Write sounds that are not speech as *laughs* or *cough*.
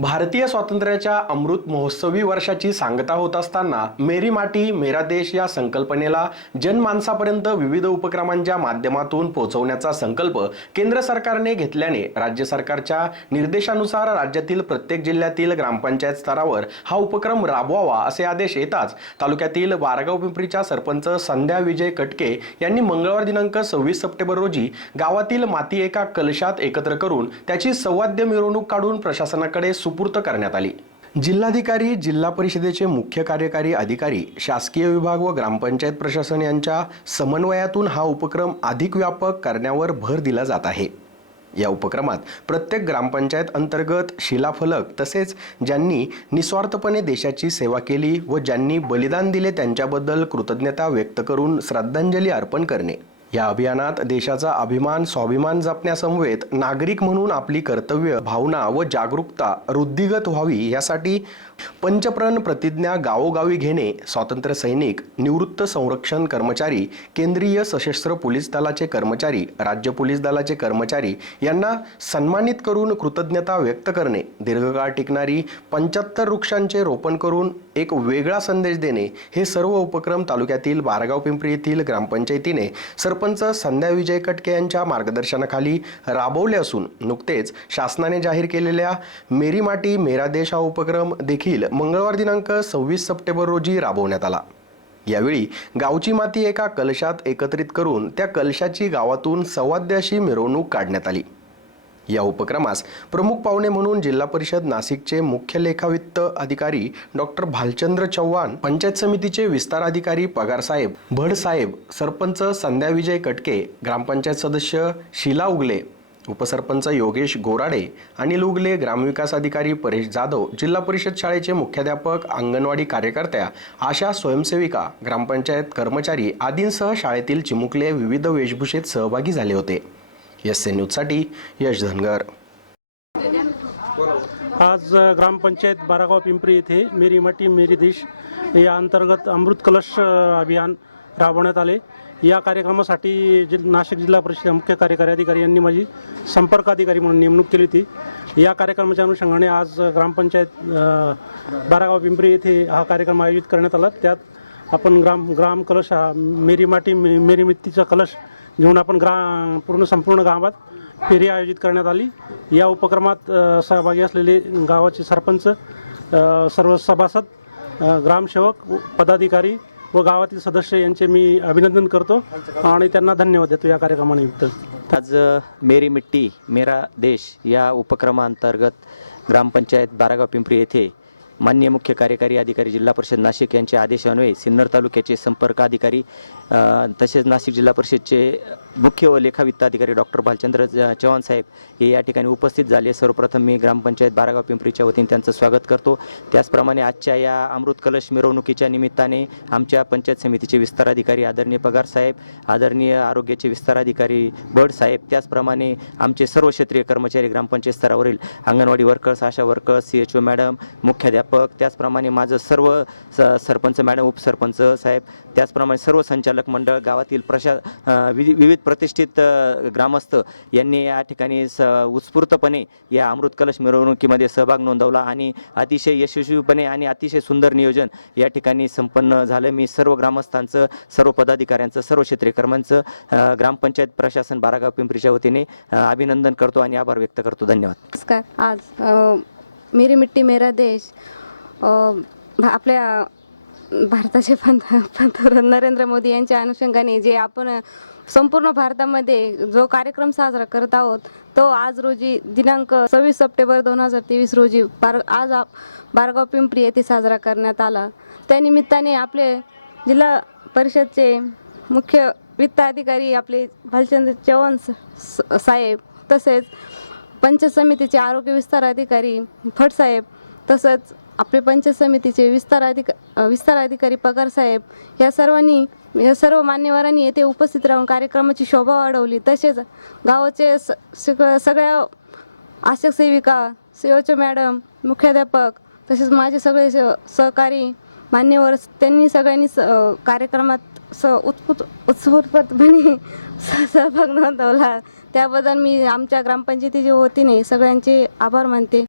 भारतीय स्वातंत्र्याच्या अमृत महोत्सवी वर्षाची सांगता होत असताना मेरी माटी मेरा देश या संकल्पनेला जनमानसापर्यंत विविध उपक्रमांच्या माध्यमातून पोहोचवण्याचा संकल्प केंद्र सरकारने घेतल्याने राज्य सरकारच्या निर्देशानुसार राज्यातील प्रत्येक जिल्ह्यातील ग्रामपंचायत स्तरावर हा उपक्रम राबवावा असे आदेश येताच तालुक्यातील वारगाव पिंपरीच्या सरपंच संध्या विजय कटके यांनी मंगळवार दिनांक सव्वीस सप्टेंबर रोजी गावातील माती एका कलशात एकत्र करून त्याची सवाद्य मिरवणूक काढून प्रशासनाकडे सुपूर्त करण्यात आली. जिल्हाधिकारी जिल्हा परिषदेचे मुख्य कार्यकारी अधिकारी शासकीय विभाग व ग्रामपंचायत प्रशासन यांच्या समन्वयातून हा उपक्रम अधिक व्यापक करण्यावर भर दिला जात आहे. या उपक्रमात प्रत्येक ग्रामपंचायत अंतर्गत शिलाफलक तसेच ज्यांनी निस्वार्थपणे देशाची सेवा केली व ज्यांनी बलिदान दिले त्यांच्याबद्दल कृतज्ञता व्यक्त करून श्रद्धांजली अर्पण करणे. या अभियानात देशाचा अभिमान स्वाभिमान जपण्यासमवेत नागरिक म्हणून आपली कर्तव्य भावना व जागरूकता वृद्धिगत व्हावी यासाठी पंचप्रण प्रतिज्ञा गावोगावी घेणे स्वातंत्र्य सैनिक निवृत्त संरक्षण कर्मचारी केंद्रीय सशस्त्र पोलीस दलाचे कर्मचारी राज्य पोलीस दलाचे कर्मचारी यांना सन्मानित करून कृतज्ञता व्यक्त करणे दीर्घकाळ टिकणारी पंच्याहत्तर वृक्षांचे रोपण करून एक वेगळा संदेश देणे हे सर्व उपक्रम तालुक्यातील बारगाव पिंपरी येथील ग्रामपंचायतीने सरपंच संध्या विजय कटके यांच्या मार्गदर्शनाखाली राबवले असून नुकतेच शासनाने जाहीर केलेल्या मेरी माटी मेरा देश हा उपक्रम देखील मंगळवार दिनांक सव्वीस सप्टेंबर रोजी राबवण्यात आला. यावेळी गावची माती एका कलशात एकत्रित करून त्या कलशाची गावातून सवाद्य अशी मिरवणूक काढण्यात आली. या उपक्रमास प्रमुख पाहुणे म्हणून जिल्हा परिषद नाशिकचे मुख्य लेखावित्त अधिकारी डॉक्टर भालचंद्र चव्हाण पंचायत समितीचे विस्तार अधिकारी पगारसाहेब भडसाहेब सरपंच संध्या विजय कटके ग्रामपंचायत सदस्य शिला उगले उपसरपंच योगेश गोराडे आणि लुगले ग्रामविकास अधिकारी परेश जाधव जिल्हा परिषद शाळेचे मुख्याध्यापक अंगणवाडी कार्यकर्त्या आशा स्वयंसेविका ग्रामपंचायत कर्मचारी आदींसह शाळेतील चिमुकले विविध वेशभूषेत सहभागी झाले होते. एस एन न्यूजसाठी यश धनगर. आज ग्रामपंचायत बारागाव पिंपरी येथे मेरी मटी मेरी देश या अंतर्गत अमृत कलश अभियान राबवण्यात आले. या कार्यक्रमासाठी जि नाशिक जिल्हा परिषद मुख्य कार्यकारी अधिकारी यांनी माझी संपर्क अधिकारी म्हणून नेमणूक केली होती. या कार्यक्रमाच्या अनुषंगाने आज ग्रामपंचायत बारागाव पिंपरी येथे हा कार्यक्रम आयोजित करण्यात आला. त्यात आपण ग्राम ग्राम कलश हा मेरी माटी मे- मेरी मित्तीचा कलश घेऊन आपण ग्रा पूर्ण संपूर्ण गावात फेरी आयोजित करण्यात आली. या उपक्रमात सहभागी असलेले गावाचे सरपंच सर्व सभासद ग्रामसेवक पदाधिकारी व गावातील सदस्य यांचे मी अभिनंदन करतो आणि त्यांना धन्यवाद देतो या कार्यक्रमानिमित्त. आज मेरी मिट्टी मेरा देश या उपक्रमांतर्गत ग्रामपंचायत बारागाव पिंपरी येथे मान्य मुख्य कार्यकारी अधिकारी जिल्हा परिषद नाशिक यांच्या आदेशान्वये सिन्नर तालुक्याचे संपर्क अधिकारी तसेच नाशिक जिल्हा परिषदचे मुख्य व लेखावित्त अधिकारी डॉक्टर भालचंद्र चव्हाण साहेब हे या ठिकाणी उपस्थित झाले. सर्वप्रथम मी ग्रामपंचायत बारागाव पिंपरीच्या वतीने त्यांचं स्वागत करतो. त्याचप्रमाणे आजच्या या अमृत कलश मिरवणुकीच्या निमित्ताने आमच्या पंचायत समितीचे विस्तार अधिकारी आदरणीय पगार साहेब आदरणीय आरोग्याचे विस्तार अधिकारी बड साहेब त्याचप्रमाणे आमचे सर्व क्षेत्रीय कर्मचारी ग्रामपंचायत स्तरावरील anganwadi workers ASHA workers C H O madam मुख्याध्यापक त्याचप्रमाणे माझं सर्व स सरपंच मॅडम उपसरपंच साहेब त्याचप्रमाणे सर्व संचालक मंडळ गावातील प्रशा विवि- विविध प्रतिष्ठित ग्रामस्थ यांनी या ठिकाणी स उत्स्फूर्तपणे या अमृत कलश मिरवणुकीमध्ये सहभाग नोंदवला आणि अतिशय यशस्वीपणे आणि अतिशय सुंदर नियोजन या ठिकाणी संपन्न झालं. मी सर्व ग्रामस्थांचं सर्व पदाधिकाऱ्यांचं सर्व क्षेत्रीयकर्मांचं ग्रामपंचायत प्रशासन बारागाव पिंपरीच्या वतीने अभिनंदन करतो आणि आभार व्यक्त करतो. धन्यवाद. नमस्कार. आज मेरी मिट्टी मेरा देश आपल्या भारताचे पंतप्रधान नरेंद्र मोदी यांच्या अनुषंगाने जे आपण संपूर्ण भारतामध्ये जो कार्यक्रम साजरा करत आहोत तो आज रोजी दिनांक सव्वीस सप्टेंबर दोन हजार तेवीस रोजी बार आज आप- बारगाव पिंपरी येथे साजरा करण्यात आला. त्यानिमित्ताने आपले जिल्हा परिषदचे मुख्य वित्त अधिकारी आपले भालचंद्र चव्हाण स- साहेब तसेच पंचायत समितीचे आरोग्य विस्तार अधिकारी फट साहेब तसंच आपले पंचायत समितीचे विस्तार अधिक विस्तार अधिकारी पगार साहेब या सर्वांनी या सर्व मान्यवरांनी येथे उपस्थित राहून कार्यक्रमाची शोभा वाढवली. तसेच गावाचे स- सगळ्या आशक आशा सेविका सीओचे मॅडम मुख्याध्यापक तसेच माझे सगळे स- सहकारी मान्यवर त्यांनी सगळ्यांनी स- कार्यक्रमात स उत्फुत उत्स्फूर्तपणे *laughs* सहभाग नोंदवला. त्याबद्दल मी आमच्या ग्रामपंचायतीच्या वतीने सगळ्यांचे आभार मानते.